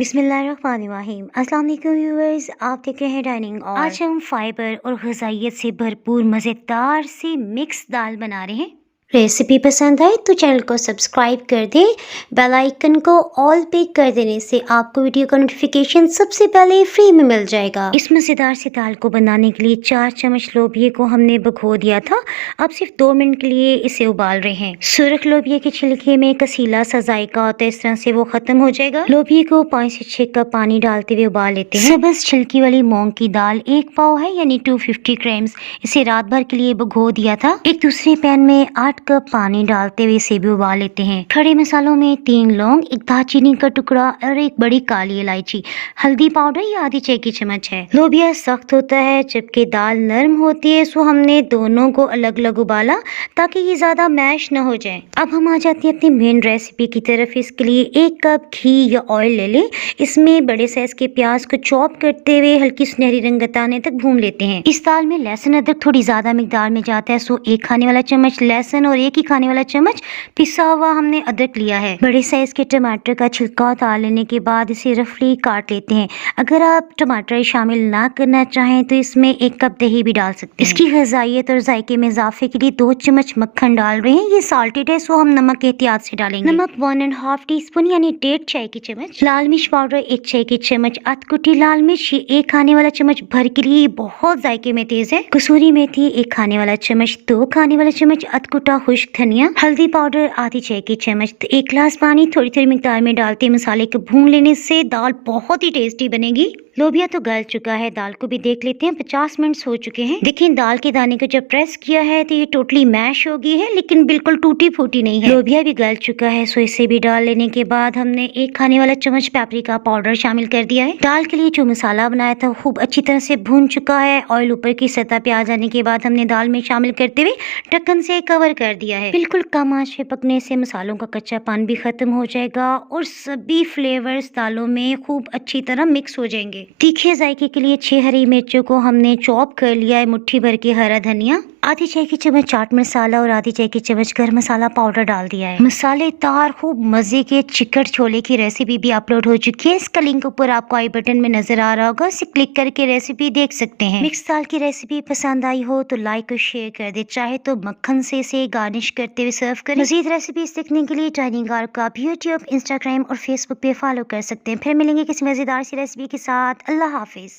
बिस्मिल्लाहिर्रहमानिर्रहीम। अस्सलाम वालेकुम व्यूअर्स, आप देख रहे हैं डाइनिंग और आज हम फाइबर और ग़िज़ाइयत से भरपूर मज़ेदार सी मिक्स दाल बना रहे हैं। रेसिपी पसंद आए तो चैनल को सब्सक्राइब कर दें। बेल आइकन को ऑल पे कर देने से आपको वीडियो का नोटिफिकेशन सबसे पहले फ्री में मिल जाएगा। इस मज़ेदार सी दाल को बनाने के लिए 4 चम्मच लोबिये को हमने भिगो दिया था। अब सिर्फ 2 मिनट के लिए इसे उबाल रहे हैं। सुरख लोबिये के छिलके में कसीला सा जायका होता है, इस तरह से वो खत्म हो जाएगा। लोबिये को 5 से 6 कप पानी डालते हुए उबाल लेते हैं। सब्ज़ छिलकी वाली मूंग की दाल 1 पाव है, यानी 250 ग्राम्स। इसे रात भर के लिए भिगो दिया था। एक दूसरे पैन में 8 कप पानी डालते हुए इसे भी उबाल लेते हैं। खड़े मसालों में 3 लौंग, 1 दालचीनी का टुकड़ा और 1 बड़ी काली इलायची। हल्दी पाउडर ये आधी चाय की चम्मच है। लोबिया सख्त होता है जबकि दाल नरम होती है, सो हमने दोनों को अलग अलग उबाला ताकि ये ज्यादा मैश न हो जाए। अब हम आ जाते हैं अपनी मेन रेसिपी की तरफ। इसके लिए 1 कप घी या ऑयल ले लें। इसमें बड़े साइज के प्याज को चॉप करते हुए हल्की सुनहरी रंगत आने तक भून लेते हैं। इस दाल में लहसुन अदरक थोड़ी ज्यादा मिकदार में जाता है, सो 1 खाने वाला चम्मच लहसुन और 1 ही खाने वाला चम्मच पिसा हुआ हमने अदरक लिया है। बड़े साइज के टमाटर का छिलका उतार लेने के बाद इसे रफली काट लेते हैं। अगर आप टमाटर शामिल ना करना चाहें तो इसमें 1 कप दही भी डाल सकते हैं। इसकी ग़िज़ाइयत और जायके में इजाफे के लिए 2 चम्मच मक्खन डाल रहे हैं। ये साल्टेड है, सो हम नमक एहतियात से डालेंगे। नमक 1.5 टीस्पून यानी 1.5 चाय की चम्मच। लाल मिर्च पाउडर 1 चाय की चम्मच। अधकुटी लाल मिर्च 1 खाने वाला चम्मच भर के लिए, बहुत जायके में तेज है। कसूरी मेथी 1 खाने वाला चम्मच। 2 खाने वाला चम्मच अधकुटा खुश्क धनिया। हल्दी पाउडर आधी चाय की चम्मच। 1 गिलास पानी थोड़ी थोड़ी मिकदार में डालते मसाले को भून लेने से दाल बहुत ही टेस्टी बनेगी। लोबिया तो गल चुका है, दाल को भी देख लेते हैं। 50 मिनट हो चुके हैं। देखिए दाल के दाने को जब प्रेस किया है तो ये टोटली मैश हो गई है, लेकिन बिल्कुल टूटी फूटी नहीं है। लोबिया भी गल चुका है, सो इसे भी डाल लेने के बाद हमने 1 खाने वाला चम्मच पेपरिका पाउडर शामिल कर दिया है। दाल के लिए जो मसाला बनाया था खूब अच्छी तरह से भून चुका है। ऑयल ऊपर की सतह पे आ जाने के बाद हमने दाल में शामिल करते हुए ढक्कन से कवर कर दिया है। बिल्कुल कम आंच पे पकने से मसालों का कच्चापन भी खत्म हो जाएगा और सभी फ्लेवर्स दालों में खूब अच्छी तरह मिक्स हो जाएंगे। तीखे जायके के लिए 6 हरी मिर्चों को हमने चॉप कर लिया है। मुट्ठी भर के हरा धनिया, आधी चाय की चम्मच चाट मसाला और आधी चाय की चम्मच गरम मसाला पाउडर डाल दिया है। मसालेदार खूब मजे के चिकन छोले की रेसिपी भी अपलोड हो चुकी है। इसका लिंक ऊपर आपको आई बटन में नजर आ रहा होगा, उसे क्लिक करके रेसिपी देख सकते हैं। मिक्स दाल की रेसिपी पसंद आई हो तो लाइक और शेयर कर दे, चाहे तो मक्खन से इसे गार्निश करते हुए सर्व करें। मजीद रेसिपी देखने के लिए डाइनिंग आर को आप यूट्यूब, इंस्टाग्राम और फेसबुक पे फॉलो कर सकते हैं। फिर मिलेंगे किसी मजेदार सी रेसिपी के साथ। अल्लाह हाफिज।